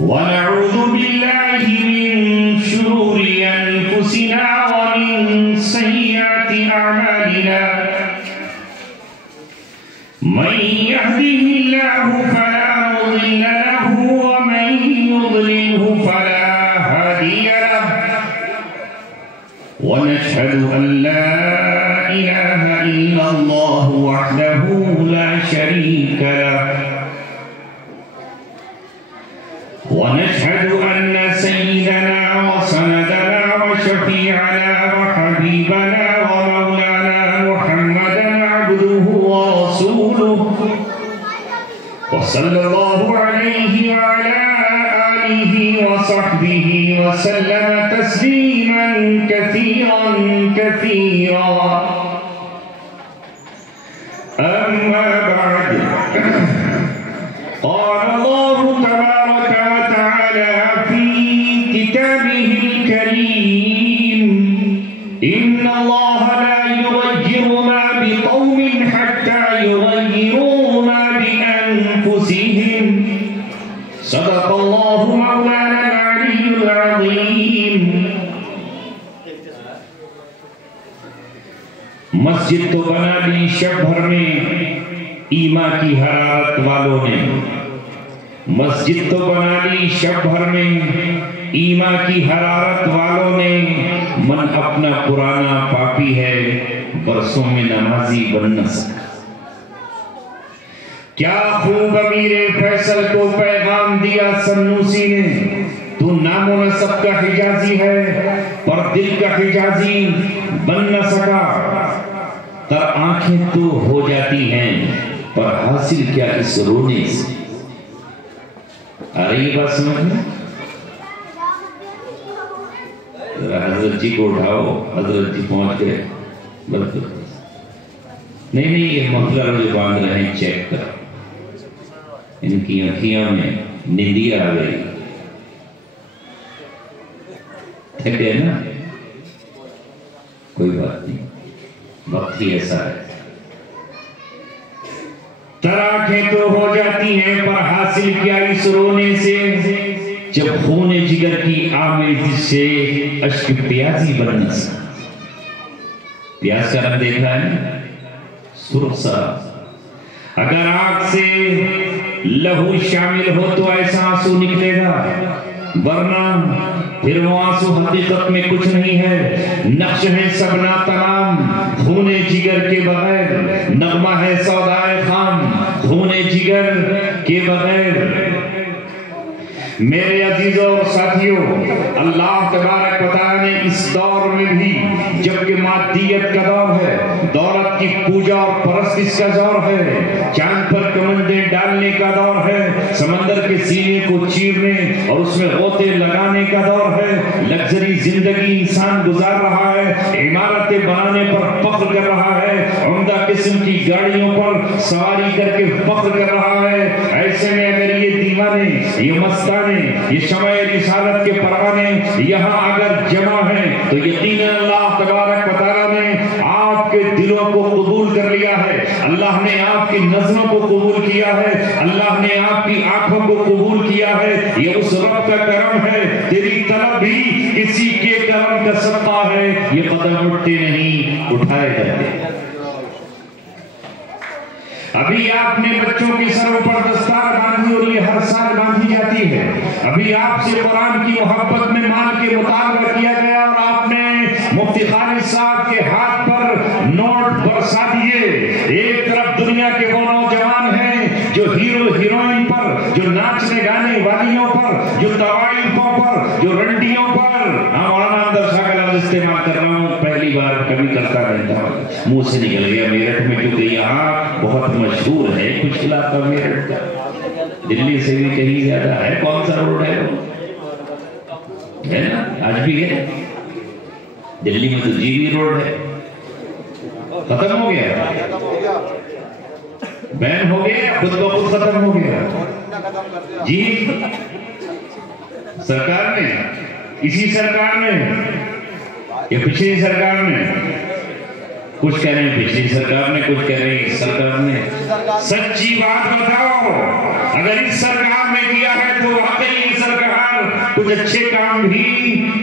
ونعوذ بالله من شرور أنفسنا ومن سيئات أعمالنا من يهده الله فلا مضل له ومن يضلله فلا هادي له ونشهد أن لا إله إلا الله وحده لا شريك له ونشهد أن سيدنا وسندنا وشفيعنا وحبيبنا ومولانا محمدا عبده ورسوله وصلى الله عليه وعلى آله وصحبه وسلم تسليما كثيرا كثيرا أما بعد قال الله تبارك وتعالى في كتابه الكريم إن الله لا يغير ما بقوم حتى يغيروا ما بأنفسهم صدق الله مولانا العلي العظيم. مسجد تو بنا لی شب بھر میں ایما کی حرارت والوں نے، مسجد تو بنا لی شب بھر میں ایما کی حرارت والوں نے، من اپنا پرانا پاپی ہے برسوں میں نمازی بن نہ سکا. کیا خوب امیر فیصل کو پیغام دیا سنوسی نے، تو نام و نسب کا حجازی ہے پر دل کا حجازی بن نہ سکا. تر آنکھیں تو ہو جاتی ہیں پر حاصل کیا اس رونے سے. آ رہی ہے بات سمجھ میں؟ حضرت جی کو اٹھاؤ، حضرت جی پہنچ گئے. نہیں یہ مفلر جو باندھ رہے ہیں چیک کر، ان کی آنکھیاں میں نیندی آ گئی. تھکے نا، کوئی بات نہیں، وقت ہی ایسا ہے. تراکھیں تو ہو جاتی ہیں پر حاصل کیا اس رونے سے، جب خون جگر کی آمیزش سے اشک پیاسی بن نہ سکا. پیاس کا رنگ دیکھا ہے سرخ سا، اگر آنکھ سے لہو شامل ہو تو ایسا آنسو نکلے گا، ورنہ پھر وہ آنسو حقیقت میں کچھ نہیں ہے. نقش ہے سبنا تمام خون جگر کے بغیر، نغمہ ہے سودائے خام خون جگر کے بغیر. میرے عزیزوں اور ساتھیوں، اللہ تبارک و تعالی نے اس دور میں بھی، جبکہ مادیت کا دور ہے، دولت کی پوجا اور پرستش کا دور ہے، چاند پر کمندیں ڈالنے کا دور ہے، سمندر کے سینے کو چیرنے اور اس میں غوطے لگانے کا دور ہے، لگزری زندگی انسان گزار رہا ہے، عمارتیں بنانے پر فخر کر رہا ہے، عمدہ قسم کی گاڑیوں پر سواری کر کے فخر کر رہا ہے. ایسے میں اگر یہ دیوانے، یہ مستانے، یہ شمع رسالت کے پروانے یہاں اگر جمع ہیں تو یقیناً اللہ تبارک و تعالی نے آپ کے دلوں کو قبول کر لیا ہے، اللہ نے آپ کی نظروں کو قبول کیا ہے، اللہ نے آپ کی آنکھوں کو قبول کیا ہے. یہ اس رب کا کرم ہے. تیری طلب بھی کسی کے کرم کا صدقہ ہے. یہ قدم اٹھتے نہیں، اٹھائے جاتے. ابھی آپ نے بچوں کے سروں پر دستار باندھی اور یہ ہر سال باندھی جاتی ہے. ابھی آپ سے قرآن کی محبت میں مال کے مطالبہ کیا گیا اور آپ نے مفتی خالد صاحب کے ہاتھ پر نوٹ برسا دیے. ایک طرف دنیا کے وہ نوجوان ہیں جو ہیرو ہیروئن پر، جو ناچنے گانے والیوں پر، جو طوائفوں پر، جو رنڈیوں پر، مولانا اندر شاہ کا لفظ استعمال کر رہا ہوں، پہلی بار کبھی کرتا رہتا ہوں، منہ سے نکل گیا. میرٹھ میں کیونکہ یہاں بہت مشہور ہے کچھ علاقہ میرٹھ کا، دلی سے بھی کہیں زیادہ ہے. کون سا روڈ ہے وہ؟ ہے نا، آج بھی ہے دلی میں تو جی بی روڈ ہے. ختم ہو گیا، بین ہو گیا، خود بخود ختم ہو گیا. جی سرکار نے، اسی سرکار نے یا پچھلی سرکار نے کچھ کہہ رہے ہیں پچھلی سرکار نے، کچھ کہہ رہے ہیں اس سرکار نے۔ سچی بات بتاؤ، اگر اس سرکار نے کیا ہے تو واقعی یہ سرکار کچھ اچھے کام بھی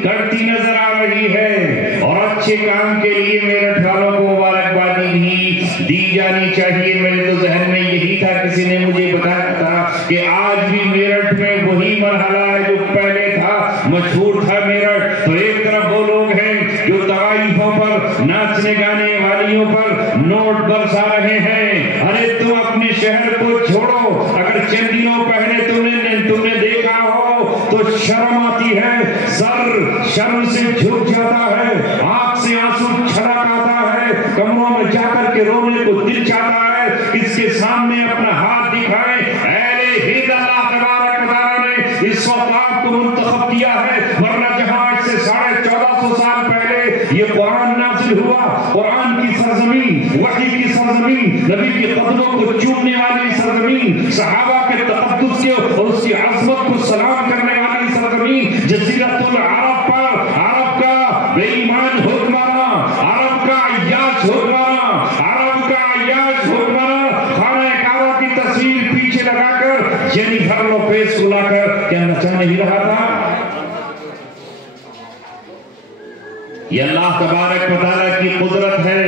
کرتی نظر آ رہی ہے، اور اچھے کام کے لیے میرٹھ والوں کو مبارکبادی بھی دی جانی چاہیے۔ میرے تو ذہن میں یہی تھا، کسی نے مجھے بتایا تھا کہ آج بھی میرٹھ میں وہی مرحلہ ہے جو پہلے تھا، مشہور تھا میرٹھ۔ تو ایک طرف وہ لوگ ہیں جو طوائفوں پر، ناچنے گانے والیوں پر نوٹ برسا رہے ہیں، ارے تم اپنے شہر کو چھوڑو، اگر چند دنوں پہلے تم نے دیکھا ہو تو شرم آتی ہے، سر شرم سے جھک جاتا ہے، آنکھ سے آنسو چھلک آتا ہے، کمروں میں جا کر کے رونے کو دل چاہتا ہے، اس کے سامنے اپنا ہاتھ دکھائیں۔ اہل ہند اللہ تبارک و تعالیٰ نے اس وقت آپ کو منتخب کیا ہے، ورنہ جہاں آج سے 1450 سال پہلے یہ قرآن نازل ہوا، قرآن کی سرزمین، وحی کی سرزمین، نبی کے قدموں کو چومنے والی سرزمین، صحابہ کے تقدس کے اور اس کی عظمت کو سلام کرنے والی سرزمین، جزیرۃ العرب پر عرب کا بے ایمان حکمراں، عرب کا عیاش حکمراں، عرب کا عیاش حکمراں خانہ کعبہ کی تصویر پیچھے لگا کر جینیفر لوپیز کو لا کر کیا نچا نہیں رہا تھا؟ یہ اللہ تبارک و تعالیٰ کی قدرت ہے۔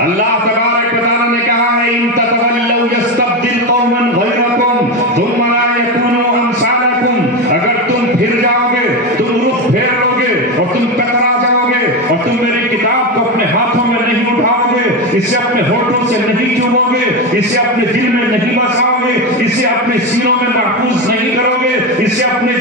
اللہ تبارک و تعالیٰ نے کہا ہے ان تتولوا یستبدل قوما غیرکم ثم لا یکونوا امثالکم، اگر تم پھر جاؤ گے، تم رخ پھیر لو گے اور تم کترا جاؤ گے اور تم میری کتاب کو اپنے ہاتھوں میں نہیں اٹھاؤ گے، اسے اپنے ہونٹوں سے نہیں چومو گے، اسے اپنے دل میں نہیں بساؤ گے، اسے اپنے سینوں میں محفوظ نہیں کرو گے، اسے اپنے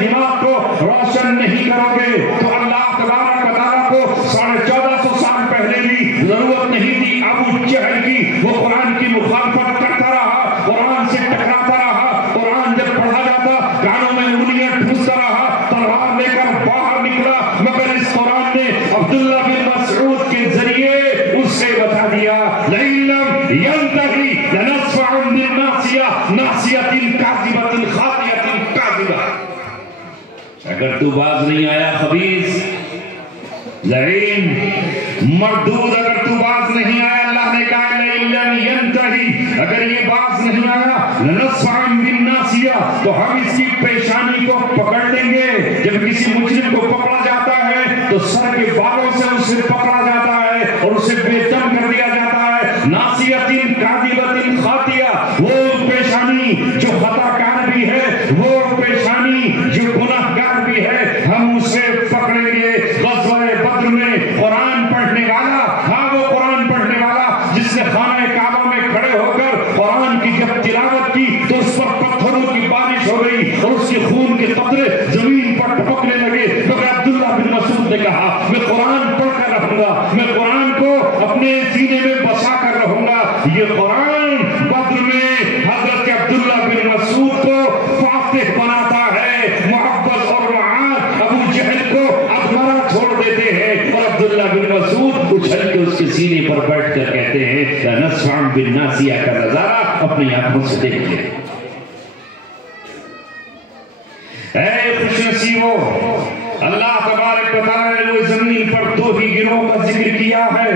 دماغ کو روشن نہیں کرو گے، تو اللہ تبارک و تعالیٰ کو 1450 سال پہلے بھی ضرورت نہیں تھی ابو جہل کی، وہ قرآن کی مخالفت کرتا رہا، قرآن سے ٹکراتا رہا، قرآن جب پڑھا جاتا کانوں میں انگلیاں ٹھوستا رہا، تلوار لے کر باہر نکلا، مگر اس قرآن نے عبداللہ بن مسعود کے ذریعے اس سے بتا دیا لَإِن لَّمْ يَنْتَهِ لَنَصْفَعًا بِالنَّاصِيَةِ نَاصِيَةٍ كَاذِبَةٍ خَاطِئَةٍ كَاذِبَةٍ، اگر تو باز نہیں آیا خبیث لعین مردود، اگر تو باز نہیں آیا، اللہ نے کہا لَإِن لَّمْ يَنْتَهِ، اگر یہ باز نہیں آیا لَنَصْفَعًا بِالنَّاصِيَةِ، تو ہم اس کی پیشانی کو پکڑ لیں گے۔ جب کسی مجرم کو پکڑا جاتا ہے تو سر کے بالوں سے اسے پکڑا جاتا ہے اور اسے بے دم کر دیا جاتا ہے۔ ناصیۃ کاذبۃ خاطیہ، وہ پیشانی جو خطا کار بھی ہے، وہ پیشانی جو گناہ گار بھی ہے، ہم اسے پکڑیں گے۔ غزوہ بدر میں قرآن پڑھنے والا، ہاں وہ قرآن پڑھنے والا جس نے خانہ کعبہ میں کھڑے ہو کر قرآن کی جب تلاوت کی تو اس پر پتھروں کی بارش ہو گئی اور اس کے خون کے قطرے زمین پر ٹپکنے لگے، مگر عبداللہ بن مسعود نے کہا میں قرآن پڑھ کر رہوں گا، میں قرآن کو اپنے سینے میں بسا کر رہوں گا۔ یہ قرآن بدر میں حضرت عبداللہ بن مسعود کو فاتح بناتا ہے۔ محبت اور معاد ابو جہل کو ادمرا چھوڑ دیتے ہیں اور عبداللہ بن مسعود اچھل کے اس کے سینے پر بیٹھ کر کہتے ہیں لَنَصْفَعًا بِالنَّاصِيَةِ کا نظارہ اپنی آنکھوں سے دیکھ لیں۔ اے خوش نصیبو، اللہ تبارک و تعالیٰ نے وہ زمین پر دو ہی گروہ کا ذکر کیا ہے۔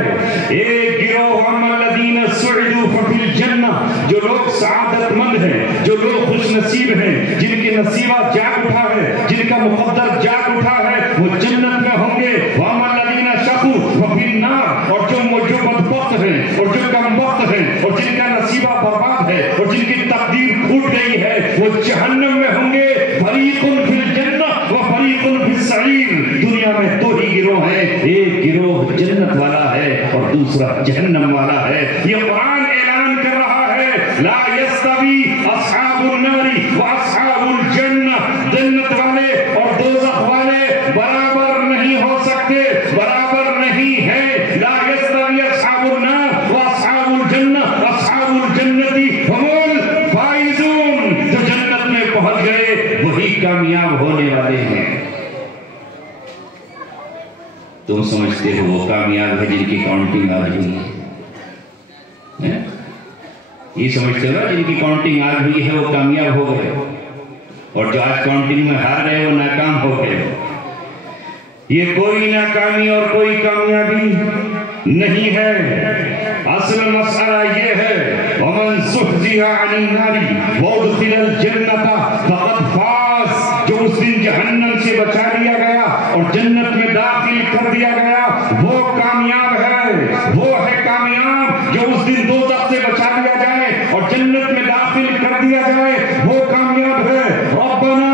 ایک گروہ اما الذین سعدوا ففی الجنہ، جو لوگ سعادت مند ہیں، جو لوگ خوش نصیب ہیں، جن کے نصیبہ جاگ اٹھا ہے، جن کا مقدر جاگ اٹھا ہے، وہ جنت میں ہوں گے۔ واما الذین شقوا ففی النار، اور جو بدبخت ہیں اور جو کم بخت ہیں اور جن کا نصیبہ برباد ہے اور جن کی تقدیر پھوٹ گئی ہے، وہ جہنم میں ہوں گے۔ فریق فی الجنہ و فریق فی السعیر، دنیا میں دو ہی گروہ ہیں، ایک گروہ جنت والا ہے اور دوسرا جہنم والا ہے۔ یہ قرآن اعلان کر رہا ہے لا یستوی اصحاب النار و اصحاب الجنہ، جنت والے اور دوزخ والے برابر نہیں ہو سکتے، برابر نہیں ہے۔ لا یستوی اصحاب النار و اصحاب الجنہ، اصحاب الجنتی هم الفائزون، جو جنت میں پہنچ گئے وہی کامیاب ہونے والے ہیں۔ تم سمجھتے ہو وہ کامیاب ہے جن کی کاؤنٹنگ آ رہی ہے؟ یہ سمجھتے ہو جن کی کاؤنٹنگ آ رہی ہے وہ کامیاب ہو گئے، اور جو آج کاؤنٹنگ میں ہار رہے وہ ناکام ہو گئے۔ یہ کوئی ناکامی اور کوئی کامیابی نہیں ہے. اصل مسئلہ یہ ہے وَمَنْ زُحْزِحَ عَنِ النَّارِ وَأُدْخِلَ الْجَنَّةَ فَقَدْ فَازَ. جو اس دن جہنم سے بچا لیا گیا اور جنت میں داخل کر دیا گیا وہ کامیاب ہے. وہ ہے کامیاب جو اس دن دوزخ سے بچا لیا جائے اور جنت میں داخل کر دیا جائے وہ کامیاب ہے. ربنا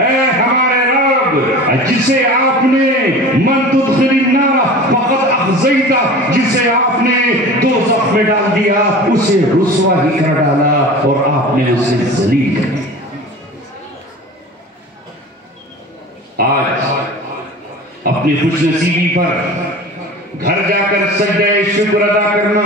اے ہمارے رب جسے آپ نے من تدخل النار فقد اخزیتہ جسے آپ نے دوزخ میں ڈال دیا اسے رسوا ہی کر ڈالا اور آپ نے اسے ذلیل کر دیا. آج اپنی خوش نصیبی پر گھر جا کر سجدہ شکر ادا کرنا.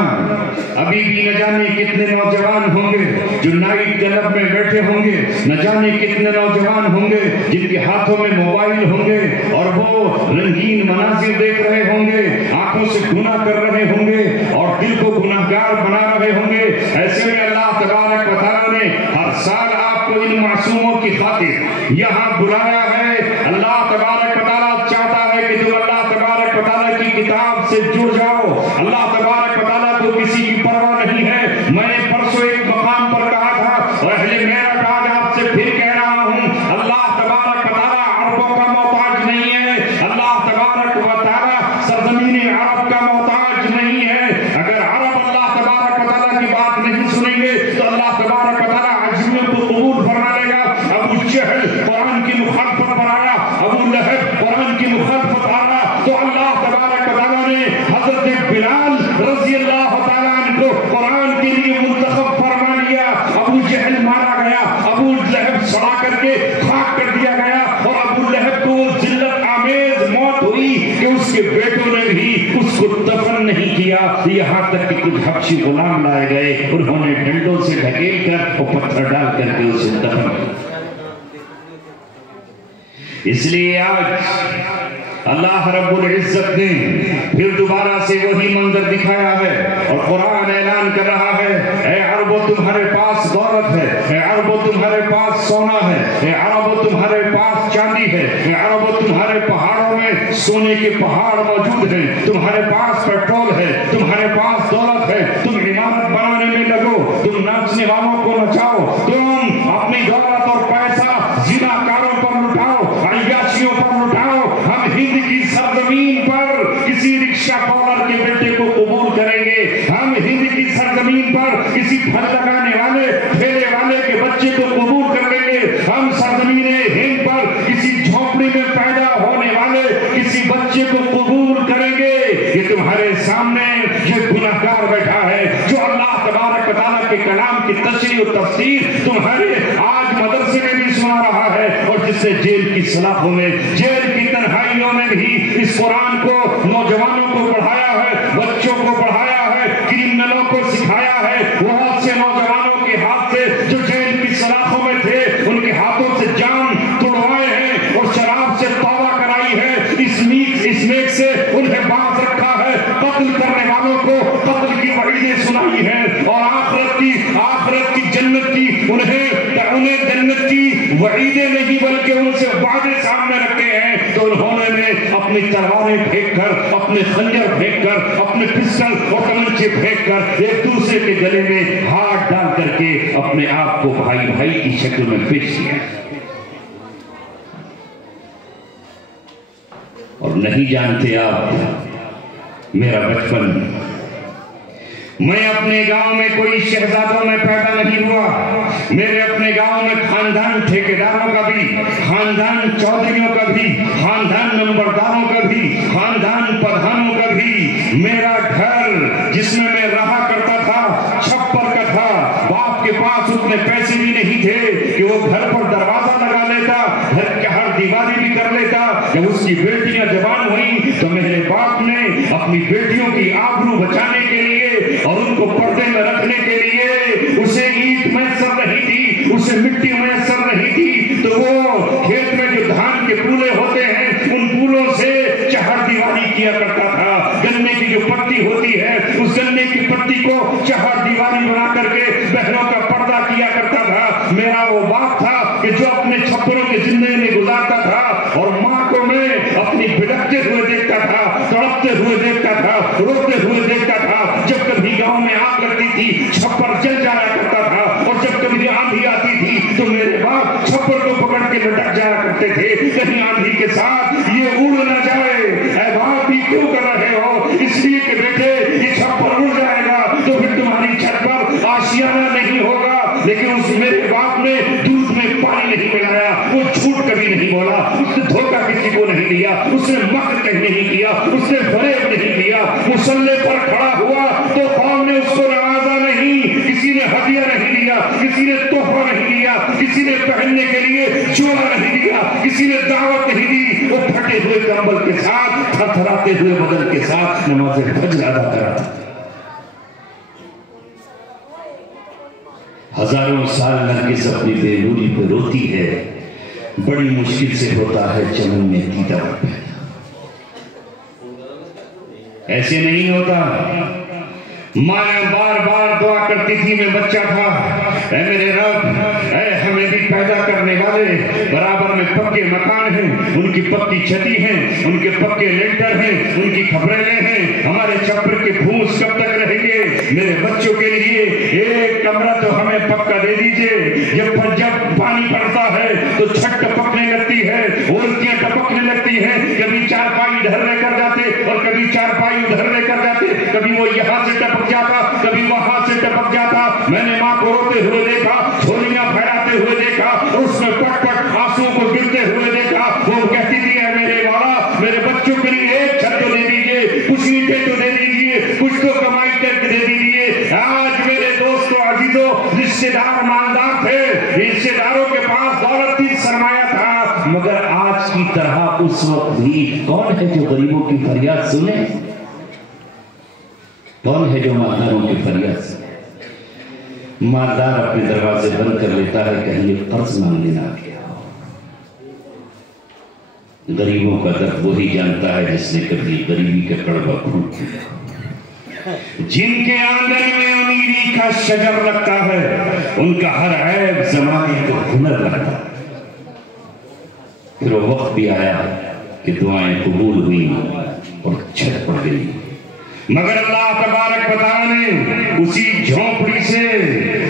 ابھی بھی نہ جانے کتنے نوجوان ہوں گے جو نائٹ کلب میں بیٹھے ہوں گے, نہ جانے کتنے نوجوان ہوں گے جن کے ہاتھوں میں موبائل ہوں گے اور وہ رنگین مناظر دیکھ رہے ہوں گے, آنکھوں سے گناہ کر رہے ہوں گے اور دل کو گناہگار بنا رہے ہوں گے. ایسے میں اللہ تبارک و تعالیٰ نے ہر سال آپ کو ان معصوموں کی خاطر یہاں بلایا ہے. اللہ تبارک و تعالیٰ چاہتا ہے کہ تم اللہ تبارک و تعالیٰ کی کتاب سے جڑ جاؤ. اللہ تبارک و تعالیٰ کو کسی کی پرواہ نہیں ہے. میں نے پرسوں ایک مقام پر کہا تھا اور اہل میرا آج آپ سے پھر کہہ رہا ہوں, اللہ تبارک و تعالیٰ عربوں کا محتاج نہیں ہے. اللہ تبارک و تعالیٰ سرزمین عرب کا محتاج نہیں ہے. اگر عرب اللہ تبارک و تعالیٰ کی بات نہیں سنیں گے تو اللہ تبارک و تعالیٰ عجمیوں کو قبول فرما لے گا. ابو جہل قرآن کی مخالفت پر آیا, ابو لہب قرآن کی مخالفت آیا تو اللہ تبارک و تعالیٰ نے حضرت بلال رضی اللہ تعالیٰ عنہ کو قرآن کے لیے منتخب فرما لیا. ابو جہل مارا گیا, ابو لہب سڑا کر کے خاک کر دیا گیا اور ابو لہب کو ذلت آمیز موت ہوئی کہ اس کے بیٹوں نے بھی اس کو دفن نہیں کیا. یہاں تک کہ کچھ حبشی غلام لائے گئے, انہوں نے ڈنڈوں سے ڈھکیل کر اور پتھر ڈال کر کے اسے دفن کیا. اس لیے آج اللہ رب العزت نے پھر دوبارہ سے وہی منظر دکھایا ہے اور قرآن اعلان کر رہا ہے, اے عربو تمہارے پاس دولت ہے, اے عربو تمہارے پاس سونا ہے, اے عربو تمہارے پاس چاندی ہے, اے عربو تمہارے پہاڑوں میں سونے کے پہاڑ موجود ہیں, تمہارے پاس پیٹرول ہے, تمہارے پاس دولت ہے, تم عمارت بنانے میں لگو, تم ناچنے والوں کو نچاؤ, تم اپنی دولت اور پیسہ زناکاروں پر لٹاؤ, عیاشیوں پر لٹاؤ. ہم ہند کی سرزمین پر کسی رکشہ کالر کے بیٹے کو قبول کریں گے, ہم ہند کی سرزمین پر کسی پھل لگانے والے ٹھیلے والے کے بچے کو قبول کر لیں گے, ہم سرزمین ہند پر کسی جھونپڑی میں پیدا ہونے والے کسی بچے کو قبول کریں گے. یہ تمہارے سامنے یہ گناہگار بیٹھا ہے جو اللہ تبارک و تعالیٰ کے کلام کی تشریح و تفسیر تمہارے آج مدرسے میں بھی سنا رہا ہے اور جس سے جیل کی سلاخوں میں, جیل کی تنہائیوں میں بھی اس قرآن کو نوجوانوں کو پڑھایا ہے, بچوں کو پڑھایا ہے, کرمنلوں کو سکھایا ہے. بہت سے نوجوانوں کے ہاتھ سے جو جیل کی سلاخوں میں تھے ان کے ہاتھوں سے جان توڑوائے ہیں اور شراب سے توبہ کرائی ہے, اسمیک سے انہیں باز رکھا ہے, قتل کرنے والوں کو قتل کی وعیدیں سنائی ہیں اور آخرت کی جنت کی انہیں جنت کی وعیدیں نہیں بلکہ ان سے وعدے سامنے رکھے ہیں. تو انہوں نے اپنی تلواریں پھینک کر, اپنے خنجر پھینک کر, اپنے پسٹل اور تمنچے پھینک کر ایک دوسرے کے گلے میں ہاتھ ڈال کر کے اپنے آپ کو بھائی بھائی کی شکل میں پیش کیا. اور نہیں جانتے آپ میرا بچپن, میں اپنے گاؤں میں کوئی شہزادوں میں پیدا نہیں ہوا, میرے اپنے گاؤں میں خاندان ٹھیکیداروں کا بھی, خاندان چودھریوں کا بھی, خاندان نمبرداروں کا بھی, خاندان پردھانوں کا بھی. میرا گھر جس میں میں رہا کرتا تھا چھپر کا تھا. باپ کے پاس اتنے پیسے بھی نہیں تھے کہ وہ گھر پر دروازہ لگا لیتا, گھر کے ہر دیواری بھی کر لیتا. جب اس کی بیٹیاں جوان ہوئیں تو میرے باپ نے اپنی بیٹیوں کی آبرو بچانے کے لیے اور ان کو پردے میں رکھنے کے لیے اسے اینٹ میسر نہیں تھی, اسے مٹی میسر نہیں تھی, تو وہ کھیت میں جو دھان کے پولے ہوتے ہیں ان پولوں سے چہر دیواری کیا کرتا تھا. گنے کی جو پتی ہوتی ہے اس گنے کی پتی کو چہر دیواری بنا کر کے بہنوں کا پردہ کیا کرتا تھا. میرا وہ باپ تھا کہ جو اپنے چھپروں کے زندگی میں گزارتا تھا اور ماں کو میں اپنی بھڑکتے ہوئے دیکھتا تھا, تڑپتے ہوئے دیکھتا تھا, روتے میرے باپ چھپر کو پکڑ کے لٹک جایا کرتے تھے کہیں آندھی کے ساتھ یہ اڑ نہ جائے. اے باپ بھی کیوں کر رہے ہو؟ اس لیے کہ بیٹے یہ چھپر اڑ جائے گا تو پھر تمہاری چھت پر آشیانہ نہیں ہوگا. لیکن اس میرے باپ نے دودھ میں پانی نہیں ملایا, وہ جھوٹ کبھی نہیں بولا, اس نے دھوکہ کسی کو نہیں دیا, اس نے مکر کہیں نہیں کیا, اس نے فریب نہیں کیا. مصلی پر کھڑا ہوا تو قوم نے اس کو نوازا نہیں, کسی نے ہدیہ نہیں دیا, کسی نے تحفہ نہیں دیا, کسی نے پہننے کے لیے جوڑا نہیں دیا, کسی نے دعوت نہیں دی. وہ پھٹے ہوئے کمبل کے ساتھ, تھرتھراتے ہوئے بدن کے ساتھ نماز فجر ادا کرا. ہزاروں سال نرگس اپنی بے نوری پہ روتی ہے, بڑی مشکل سے ہوتا ہے چمن میں دیدار پیدا. ایسے نہیں ہوتا. ماں بار بار دعا کرتی تھی, میں بچہ تھا, اے میرے رب, اے ہمیں بھی پیدا کرنے والے, برابر میں پکے مکان ہیں, ان کی پکی چھتی ہیں, ان کے پکے لنٹر ہیں, ان کی کھپریلیں ہیں, ہمارے چھپر کے پھوس کب تک رہیں گے؟ میرے بچوں کے لیے ایک کمرہ تو ہمیں پکا دے دیجئے. جب پانی پڑتا ہے تو چھت ٹپکنے لگتی ہے, الٹیاں ٹپکنے لگتی ہیں, کبھی چارپائی ادھر لے کر جاتے اور کبھی چارپائی ادھر لے کر جاتے, کبھی وہ یہاں سے ٹپک جاتا, کبھی وہاں سے ٹپک جاتا. میں نے ماں کو روتے ہوئے دیکھا, چھولیاں پھیلاتے ہوئے دیکھا, اس میں پٹ پٹ آنسو کو گرتے ہوئے دیکھا. وہ کہتی تھی, اے میرے والا, میرے بچوں کے لیے ایک چھت تو دے دیجیے, کچھ اینٹیں تو دے دیجیے, کچھ تو کمائی کر کے دے دیجیے. آج میرے دوستوں عزیزوں, رشتے دار مالدار تھے, رشتے داروں کے پاس دولت تھی, سرمایہ تھا, مگر آج کی طرح اس وقت بھی کون ہے جو غریبوں کی فریاد سنے؟ کون ہے جو مالداروں کی فریاد سنے؟ مالدار اپنے دروازے بند کر لیتا ہے, کہیں یہ قرض مانگنے نہ گیا. غریبوں کا درد وہی جانتا ہے جس نے کبھی غریبی کے کڑوا پھوٹ کیا. جن کے آنگن میں امیری کا شجر لگتا ہے, ان کا ہر عیب زمانے کو ہنر لگتا ہے. پھر وہ وقت بھی آیا کہ دعائیں قبول ہوئی اور چھت پڑ گئی, مگر اللہ تبارک و تعالی نے اسی جھونپڑی سے,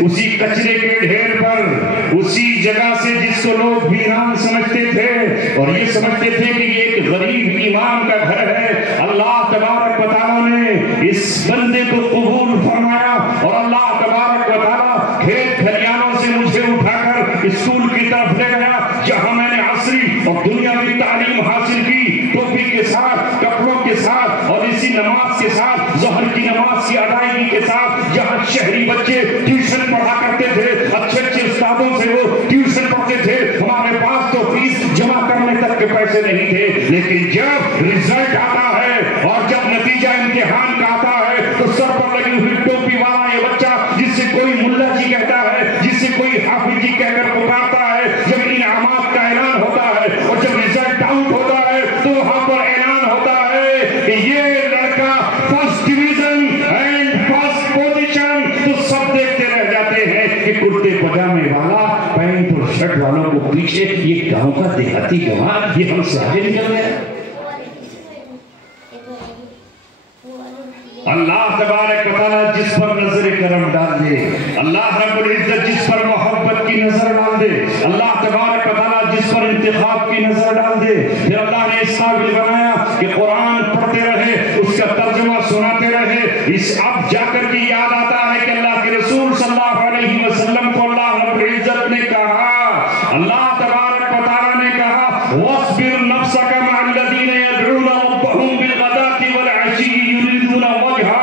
اسی کچرے کے ڈھیر پر, اسی جگہ سے جس کو لوگ ویران سمجھتے تھے اور یہ سمجھتے تھے کہ یہ ایک غریب امام کا گھر ہے, اللہ تبارک و تعالی نے اس بندے کو قبول فرمایا. اور اللہ تبارک و تعالی کھیت کھلیانوں سے مجھے اٹھا کر اسکول کی طرف لے گیا, جہاں میں نے عصری اور دنیاوی تعلیم حاصل کی, ٹوپی کے ساتھ, کپڑوں کے ساتھ, اور اسی نماز کے ساتھ, ظہر کی نماز کی ادائیگی کے ساتھ. جہاں شہری بچے ٹیوشن پڑھا کرتے تھے, اچھے اچھے استادوں سے وہ ٹیوشن پڑھتے تھے, ہمارے پاس تو فیس جمع کرنے تک کے پیسے نہیں تھے. لیکن جب رزلٹ آتا ہے اور جب نتیجہ امتحان کا آتا ہے تو سر پر لگی ہوئی ٹوپی والا یہ بچہ, جس سے کوئی ملا جی کہتا ہے, جس سے کوئی حافظ جی کہہ کر پکارتا ہے, جب انعامات کا اعلان ہوتا ہے اور جب رزلٹ آؤٹ ہوتا ہے تو وہاں پر اعلان ہوتا ہے کہ یہ لڑکا first division and first position. تو سب دیکھتے رہ جاتے ہیں کہ کرتے پجامے والا, پینٹ اور شرٹ والوں کو پیچھے, یہ گاؤں کا دیہاتی جوان, یہ ہم سے آگے نکل گیا. اللہ تبارک و تعالیٰ جس پر نظر کرم ڈال دے, اللہ رب العزت جس پر محبت کی نظر ڈال دے, اللہ تبارک و تعالیٰ جس پر انتخاب کی نظر ڈال دے, پھر اللہ نے اس قابل بنایا کہ قرآن پڑھتے رہے, اس کا ترجمہ سناتے رہے. اس اب جا کر کے یاد آتا ہے کہ اللہ کے رسول صلی اللہ علیہ وسلم کو اللہ رب العزت نے کہا, اللہ تبارک و تعالیٰ نے کہا, وَاصْبِرْ نَفْسَكَ مَعَ الَّذِينَ يَدْعُونَ رَبَّهُمْ بِالْغَدَاةِ وَالْعَشِيِّ يُرِيدُونَ وَجْهَهُ.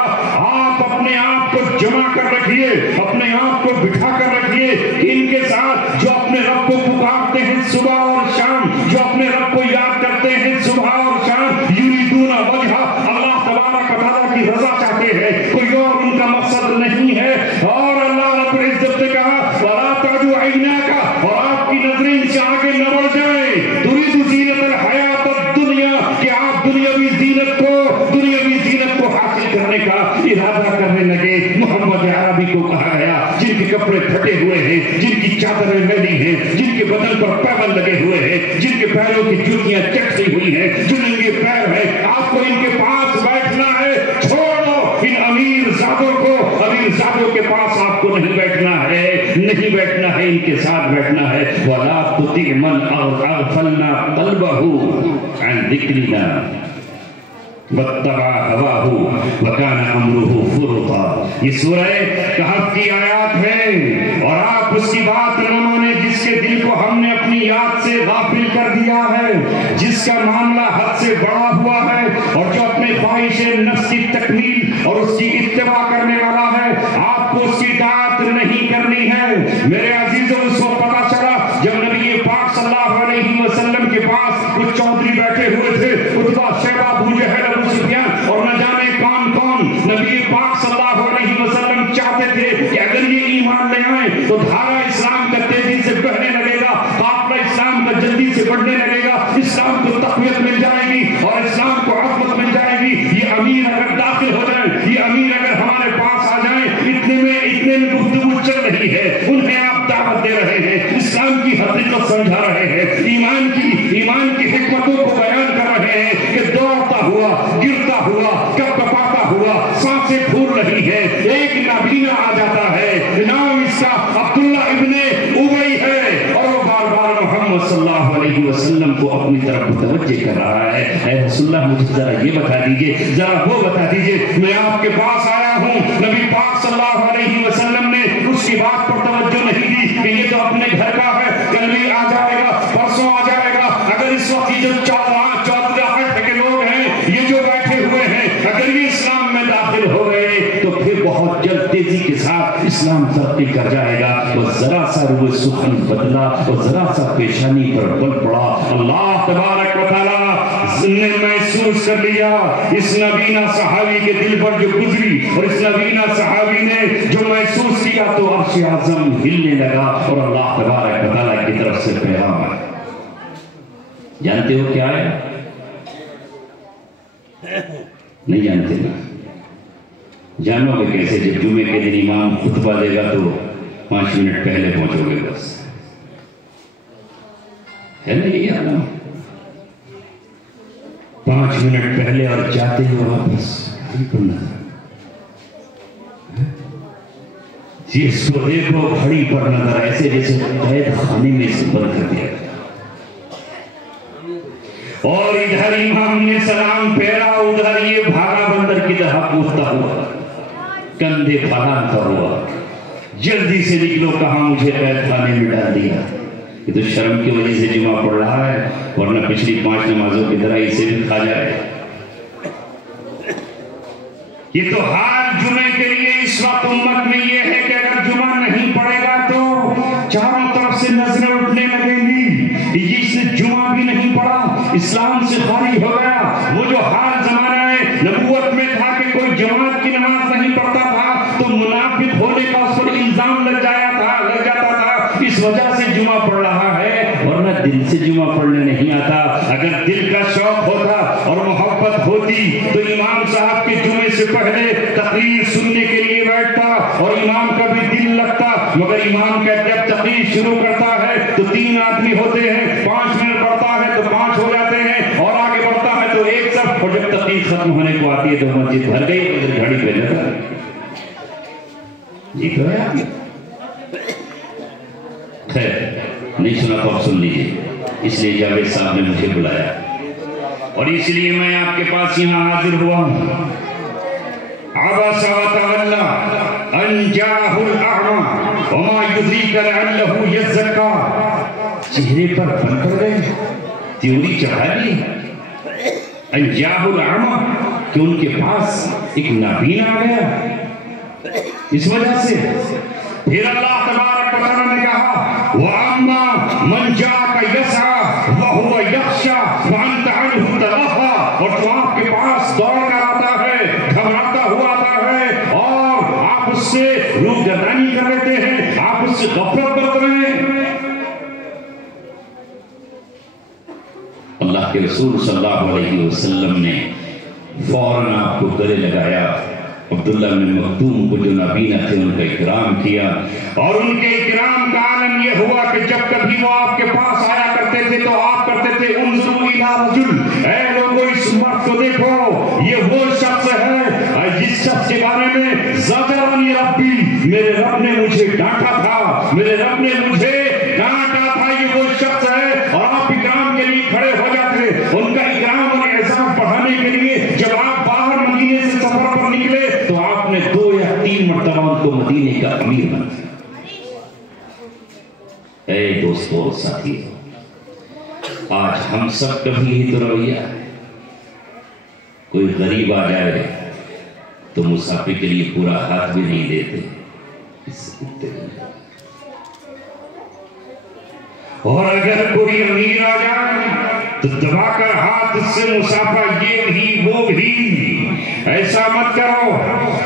آپ اپنے آپ کو جمع کر رکھیے, اپنے آپ کو بٹھا کر رکھیے ان کے ساتھ جو اپنے رب کو پکارتے ہیں صبح اور شام, جو اپنے رب کو یاد کرتے ہیں صبح اور شام. یریدون وجہ, اللہ تبارک و تعالیٰ کی رضا چاہتے ہیں, کوئی اور ان کا مقصد نہیں ہے. اور اللہ رب العزت نے کہا وَلَا تَعْدُ عَيْنَاكَ, اور آپ کی نظریں ان سے آگے نہ بڑھ جائیں. تُرِيدُ زِينَةَ الْحَيَاةِ الدُّنْيَا, کہ آپ دنیاوی زینت کو حاصل کرنے کا ارادہ کرنے لگے. محمد عربی کو کہا گیا جن کے کپڑے پھٹے ہوئے ہیں, جن کی چادریں میلی ہیں, جن کے بدن پر پیبند لگے ہوئے ہیں, جن کے پیروں کی جوتیاں چکسی ہوئی ہیں, جو ننگے پیر ہیں, آپ کو ان کے پاس بیٹھنا ہے. چھوڑو ان امیر زادوں کو, امیر زادوں کے پاس آپ کو نہیں بیٹھنا ہے, نہیں بیٹھنا ہے, ان کے ساتھ بیٹھنا ہے. وَلَا تُطِعْ مَنْ أَغْفَلْنَا قَلْبَهُ عَنْ ذِكْرِنَا وَاتَّبَعَ هَوَاهُ وَكَانَ أَمْرُهُ فُرُطًا۔ یہ سورہ کہف کی آیات ہے، اور آپ اس کی بات نہ مانے جس کے دل کو ہم نے اپنی یاد سے غافل کر دیا ہے، جس کا معاملہ حد سے بڑا ہوا ہے، اور جو اپنے خواہش نفس کی تکمیل اور اس کی اتباع کرنے والا ہے۔ آپ کو اس کی اطاعت نہیں کرنی ہے۔ میرے عزیزوں، اس کو پتا چلا جب نبی پاک صلی اللہ علیہ وسلم کے پاس کچھ چودھری بیٹھے ہوئے تھے، عتبہ، شیبہ، ابو جہل، ابو سفیان اور نہ جانے کون کون، نبی پاک صلی اللہ علیہ وسلم چاہتے تھے کہ اگر یہ ایمان لے آئیں تو دھارا اسلام کا تیزی سے بہنے لگے گا، قافلہ اسلام کا جلدی سے بڑھنے لگے گا، اسلام کو تقویت مل جائے گی اور اسلام کو عظمت مل جائے گی۔ یہ امیر اگر داخل ہو جائیں، یہ امیر اگر ہمارے پاس آ جائیں، اتنے میں گفتگو چل رہی ہے، انہیں آپ دعوت دے رہے ہیں، اسلام کی حقیقت سمجھا رہے ہیں، ایمان کی حکمتوں کو بیان کر رہے ہیں کہ دوڑتا ہوا، گرتا ہوا، کب کپاتا ہوا، سانسیں پھول رہی ہے، ایک نابینا آ جاتا ہے، نام اس کا عبداللہ ابن ابی ہے، اور وہ بار بار محمد صلی اللہ علیہ وسلم کو اپنی طرف متوجہ کر رہا ہے۔ اے رسول اللہ، مجھے ذرا یہ بتا دیجئے، ذرا وہ بتا دیجئے، میں آپ کے پاس آیا ہوں۔ نبی پاک صلی اللہ علیہ وسلم نے اس کی بات پر توجہ نہیں دی کہ یہ تو اپنے گھر کا ہے، کل بھی آ جائے گا، پرسوں آ جائے گا۔ اگر اس وقت جو چودراہٹ کے لوگ ہیں، یہ جو بیٹھے ہوئے ہیں، اگر یہ اسلام میں داخل ہو گئے تو پھر بہت جلد تیزی کے ساتھ اسلام ترقی کر جائے گا۔ وہ ذرا سا روح سخن بدلا، اور ذرا سا پیشانی پر بل پڑا۔ اللہ تبارک و تعالیٰ نے محسوس کر لیا اس نبینا صحابی کے دل پر جو گزری، اور اس نبینا صحابی نے جو محسوس کیا تو عرش اعظم ہلنے لگا، اور اللہ تبارک و تعالیٰ کی طرف سے پیغام آیا۔ جانتے ہو کیا ہے؟ نہیں جانتے نا؟ جانو گے کیسے؟ جب جمعے کے دن امام خطبہ دے گا تو 5 منٹ پہلے پہنچو گے، بس ہے نا یہ علم؟ 5 منٹ پہلے اور جاتے ہی واپس پڑھنا۔ یہ سودے کو گھڑی پر نظر، ایسے جیسے قید خانے میں سے بند کر دیا، اور ادھر امام نے سلام پھیرا، ادھر یہ بھاگا بندر کی طرح کوستا ہوا، کندھے پھاڑتا ہوا، جلدی سے نکلو، کہاں مجھے قید خانے میں ڈال دیا۔ یہ تو شرم کی وجہ سے جمعہ پڑھ رہا ہے، ورنہ پچھلی 5 نمازوں کی طرح اسے بھی کھا جائے۔ یہ تو حال جمعے کے لیے اس وقت امت میں یہ ہے کہ اگر جمعہ نہیں پڑے گا تو چاروں طرف سے نظریں اٹھنے لگیں گی، جس نے جمعہ بھی نہیں پڑھا اسلام سے خارج ہو گیا۔ وہ جو حال زمانہ نبوت میں تھا کہ کوئی جماعت کی نماز نہیں پڑھتا تھا تو منافق ہونے کا اس پر الزام لگ جاتا تھا، اس وجہ سے جمعہ پڑھ رہا ہے، ورنہ دل سے جمعہ پڑھنے نہیں آتا۔ اگر دل کا شوق ہوتا اور محبت ہوتی تو امام صاحب کے جمعے سے پہلے تقریر سننے کے لیے بیٹھتا اور امام کا بھی دل لگتا، مگر امام کا جب تقریر شروع کرتا ہے تو 3 آدمی ہوتے ہیں، 5 منٹ پڑھتا ہے تو 5 ہو جاتے ہیں، اور آگے بڑھتا ہے تو 1 صف، اور جب تقریر ختم ہونے کو آتی ہے تو مسجد بھر گئی، ادھر گھڑی پہ لگا۔ یہ کیا ہے آپ؟ خیر نہیں سنا تو آپ سن لیجیے، اس لیے جاوید صاحب نے مجھے بلایا اور اس لیے میں آپ کے پاس یہاں حاضر ہوا ہوں۔ عبس وتولى ان جاءه الاعمى وما يدريك لعله يزكى، چہرے پر بن کر گئے، تیوری چڑھا لی۔ ان جاءه الاعمى کہ ان کے پاس ایک نابینا آ گیا، اس وجہ سے پھر اللہ تبارک و تعالیٰ نے کہا وَأَمَّا مَنْ جَاءَكَ يَسْعَى وَهُوَ يَخْشَى وَأَنْتَ عَنْهُ تَلَهَّى، اور تو آپ کے پاس دوڑ کر آتا ہے، گھبراتا ہوا آتا ہے، اور آپ اس سے روگردانی کر لیتے ہیں، آپ اس سے غفلت برت رہے ہیں۔ اللہ کے رسول صلی اللہ علیہ وسلم نے فوراً آپ کو گلے لگایا، عبداللہ بن مکتوم کو جو نابینا تھے ان کا اکرام کیا، اور ان کے اکرام کا عالم یہ ہوا کہ جب کبھی وہ آپ کے پاس آیا کرتے تھے تو آپ کرتے تھے انظروا الی رجل، اے لوگوں اس مرد کو دیکھو، یہ وہ شخص ہے جس شخص کے بارے میں زجرنی ربی، میرے رب نے مجھے ڈانٹا تھا، میرے رب نے مجھے ڈانٹا تھا، اے دوستوں اور ساتھیوں، آج ہم سب کا بھی یہی تو رویہ ہے، کوئی غریب آ جائے تو مسافر کے لیے پورا ہاتھ بھی نہیں دیتے، اور اگر کوئی امیر آ جائے تو دبا کر ہاتھ اس سے مسافہ، یہ بھی وہ بھی۔ ایسا مت کرو۔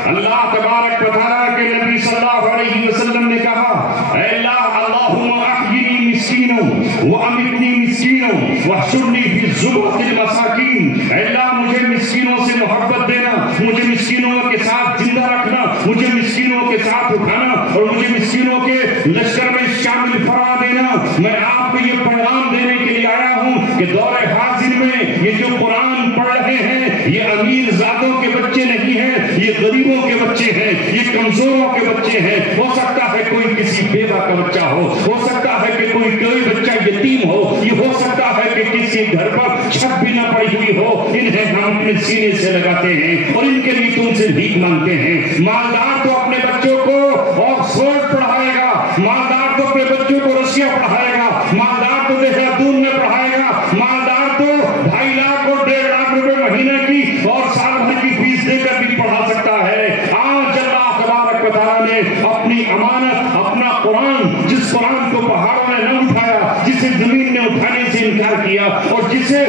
اللہ تبارک و تعالیٰ کے نبی صلی اللہ علیہ وسلم نے کہا، اے اللہ، اللہم احیینی مسکینوں وامتنی مسکینوں واحشرنی فی زمرۃ المساکین۔ اے اللہ، مجھے مسکینوں سے محبت دینا، مجھے مسکینوں کے ساتھ زندہ رکھنا، مجھے مسکینوں کے ساتھ اٹھانا، اور مجھے مسکینوں کے لشکر میں شامل فرما دینا۔ میں آپ کو یہ پیغام دینے کے لیے آیا ہوں کہ دور حاضر میں یہ جو قرآن پڑھ رہے ہیں، یہ امیر زادوں کے بچے نہیں ہیں، یہ غریبوں کے بچے ہیں، یہ کمزوروں کے بچے ہیں۔ ہو سکتا ہے کوئی کسی بیوہ کا بچہ ہو سکتا ہے کہ کوئی بچہ یتیم ہو، یہ ہو سکتا ہے کہ کسی گھر پر چھت بھی نہ پڑی ہوئی ہو، انہیں ہم اپنے سینے سے لگاتے ہیں اور ان کے لیے تم سے بھیک مانگتے ہیں۔ مالدار تو اپنے بچوں کو آکسفورڈ پڑھائے گا، مالدار تو اپنے بچوں کو رشیا پڑھائے گا، مالدار تو دہرادون میں پڑھائے گا، مالدار تو 2.5 لاکھ اور 1.5 لاکھ روپے مہینے کی اور سال بھر کی فیس دے کر بھی پڑھا سکتا ہے۔ آج اللہ تبارک و تعالیٰ نے اپنی امانت، اپنا قرآن، جس قرآن کو پہاڑوں نے نہ اٹھایا، جسے زمین نے اٹھانے سے انکار کیا اور جسے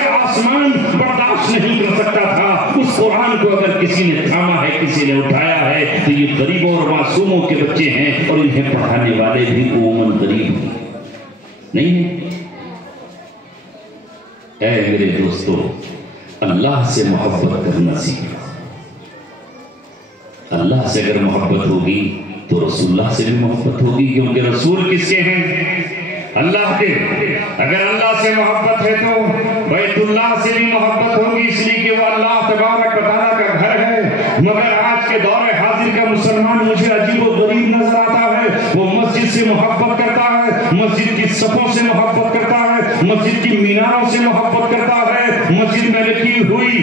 آسمان برداشت نہیں کر سکتا تھا، اس قرآن کو اگر کسی نے تھاما ہے، کسی نے اٹھایا ہے، تو یہ غریبوں اور معصوموں کے بچے ہیں، اور انہیں پڑھانے والے بھی عموماً غریب نہیں ہیں۔ اے میرے دوستو، اللہ سے محبت کرنا سیکھو۔ اللہ سے اگر محبت ہوگی تو رسول اللہ سے بھی محبت ہوگی، کیونکہ رسول کس کے ہیں؟ اللہ کے۔ اگر اللہ سے محبت ہے تو بیت اللہ سے بھی محبت ہوگی، اس لیے کہ وہ اللہ تبارک و تعالیٰ کا گھر ہے۔ مگر آج کے دور حاضر کا مسلمان مجھے عجیب و غریب نظر آتا ہے۔ وہ مسجد سے محبت کرتا ہے، مسجد کی صفوں سے محبت کرتا ہے، مسجد کی میناروں سے محبت کرتا ہے، مسجد میں رکھی ہوئی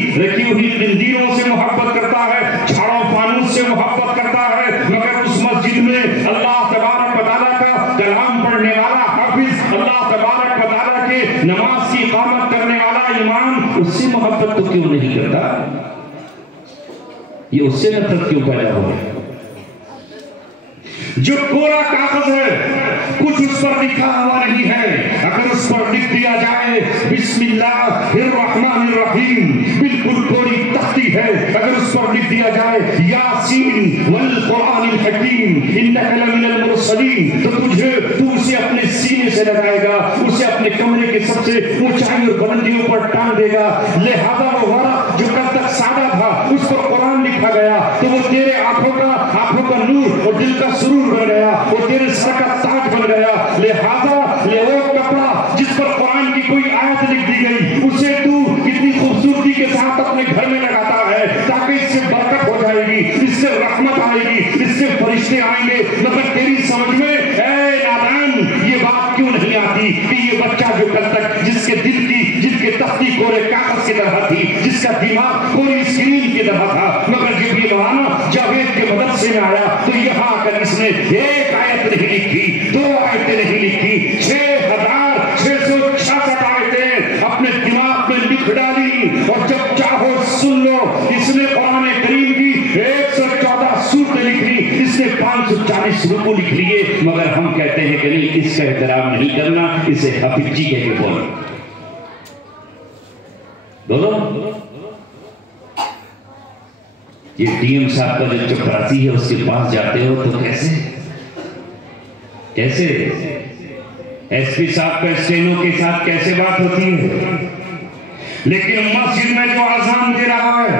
قندیلوں سے محبت کرتا ہے، جھاڑوں فانوس سے محبت کرتا ہے، مگر اس مسجد میں اللہ تبارک و تعالیٰ کا کلام پڑھنے والا حافظ، اللہ تبارک و تعالیٰ کے نماز کی اقامت کرنے والا امام، اس سے محبت تو کیوں نہیں کرتا؟ یہ اس سے نفرت کیوں پیدا ہو رہا ہے؟ جو کوڑا کاغذ ہے، کچھ اس پر لکھا ہوا نہیں ہے، اگر اس پر لکھ دیا جائے بسم اللہ الرحمن الرحیم، بالکل کوری تختی ہے، اگر اس پر لکھ دیا جائے یاسین والقرآن الحکیم انک لمن المرسلین، تو تو اسے اپنے سینے سے لگائے گا، اسے اپنے کمرے کے سب سے اونچائی اور بلندیوں پر ٹانگ دے گا۔ لہذا وہ ورق جو کل تک سادہ تھا، اس پر قرآن لکھا گیا تو وہ تیرے آنکھوں کا نور اور دل کا سرور بن گیا، وہ تیرے سر کا تاج بن گیا۔ لہذا وہ کپڑا جس پر قرآن کی کوئی آیت لکھ دی گئی، اسے تو کتنی خوبصورتی کے ساتھ اپنے گھر میں لگاتا ہے تاکہ اس سے برکت ہو جائے گی، اس سے رحمت آئے گی، اس سے فرشتے آئیں گے۔ مگر تیری سمجھ میں اے نادان یہ بات کیوں نہیں آتی کہ یہ بچہ جو کل تک جس کے تختی کورے کاغذ کی طرح تھی، جس کا دماغ کوری اسکرین کی طرح تھا، مگر جب یہ مولانا جاوید کے مدرسے میں آیا تو یہاں آ کر اس نے ایک آیت نہیں لکھی، 2 آیتیں نہیں لکھی، 6666 آیتیں اپنے دماغ میں لکھ ڈالی، اور جب چاہو سن لو، اس نے قرآن کریم کی 114 سورتیں لکھ لی، اس نے 540 رکوع لکھ لیے، مگر ہم کہتے ہیں کہ نہیں، اس کا احترام نہیں کرنا، اسے حافظ جی کہہ کے بولو۔ یہ ڈی ایم صاحب کا جو چپراسی ہے اس کے پاس جاتے ہو تو کیسے ایس پی صاحب کا اسٹینو کے ساتھ کیسے بات ہوتی ہے؟ لیکن مسجد میں جو اذان دے رہا ہے